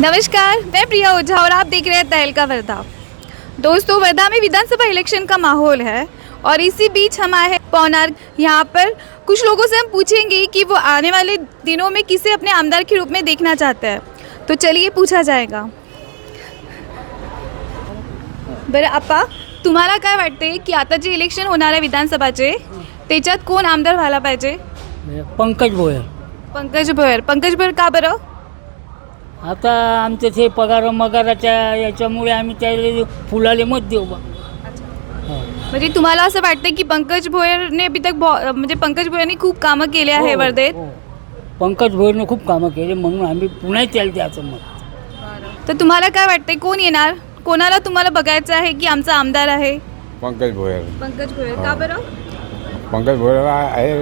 नमस्कार, मैं प्रिया ओझा और आप देख रहे हैं तहलका वर्धा। दोस्तों, वर्धा में विधानसभा इलेक्शन का माहौल है और इसी बीच हम आए हैं पौनार। यहाँ पर कुछ लोगों से हम पूछेंगे कि वो आने वाले दिनों में किसे अपने आमदार के रूप में देखना चाहते हैं। तो चलिए पूछा जाएगा। बरं आप्पा, तुम्हाला काय वाटते की आता जे इलेक्शन होणार आहे विधानसभाचे त्याच्यात कोण आमदार व्हायला पाहिजे? पंकज भोयर. पंकज भोयर. पंकज भोयर का बरं? आता आमचे ते मगाराच्या याच्यामुळे आम्ही त्याला फुलाले मत देऊ बा. हो. म्हणजे तुम्हाला असं वाटतं की पंकज भोयरने अभी तक म्हणजे पंकज भोयरने खूप कामं केले आहे वर्धेत? हो. पंकज भोयरने खूप कामं केले म्हणून आम्ही पुन्हा त्याला द्यायचं मत. तर तुम्हाला काय वाटतंय कोण येणार? कोणाला तुम्हाला बघायचं आहे की आमचा आमदार आहे? पंकज भोयर. पंकज भोयर का बरं? पंकज भोयर आहे,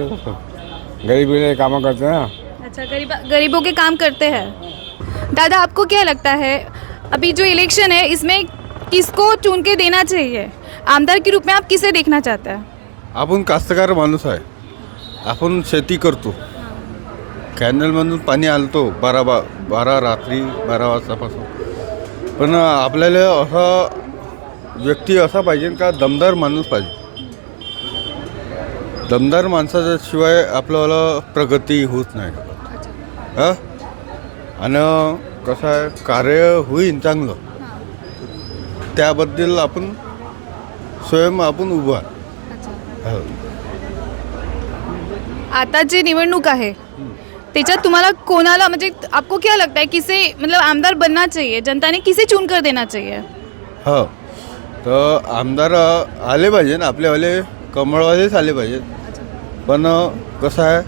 गरीबी कामं करते ना. अच्छा, गरीबों के काम करते हैं। दादा, आपको क्या लगता है अभी जो इलेक्शन है इसमें किसको चुन के देना चाहिए? आमदार के रूप में आप किसे देखना चाहते हैं? आपण कास्तकार माणूस आहे, आपण शेती करतो. कॅनलमधून पाणी आलतो 12 रात्री 12 वाजतापासून. पण आपल्याला असा व्यक्ती असा पाहिजे का दमदार माणूस पाहिजे. दमदार माणसाशिवाय आपल्याला प्रगती होत नाही. हां, आणि कसं आहे कार्य होईन चांगलं त्याबद्दल आपण स्वयं आपण उभा. हो. आता जे निवडणूक आहे त्याच्यात तुम्हाला कोणाला म्हणजे आपको क्या लगता है किसे मतलब आमदार बनना चाहिए? जनता ने किसे चुन कर देना चाहिए? हो, तर आमदार आले पाहिजे ना, आपलेवाले कमळवालेच आले पाहिजेत. पण कसं आहे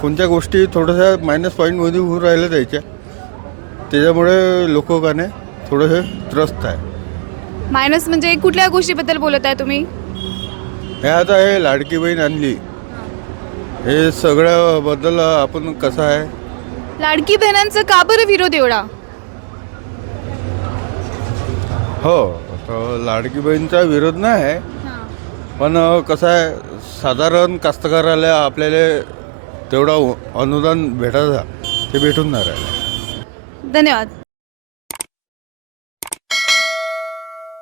कोणत्या गोष्टी थोडंसं मायनस पॉईंटमध्ये होऊन राहिल्या त्याच्यामुळे लोक का नाही थोडंसं त्रस्त आहे. मायनस म्हणजे कुठल्या गोष्टीबद्दल बोलत आहे तुम्ही? हे आता हे लाडकी बहीण आणली, हे सगळ्याबद्दल आपण कसं आहे. लाडकी बहिणांचा का बरं विरोध एवढा? हो, तर लाडकी बहीणचा विरोध नाही आहे, पण कसं आहे साधारण कास्तकाराला आपल्याला तेवढा अनुदान भेटायचा ते भेटून नाही राहिलं. धन्यवाद.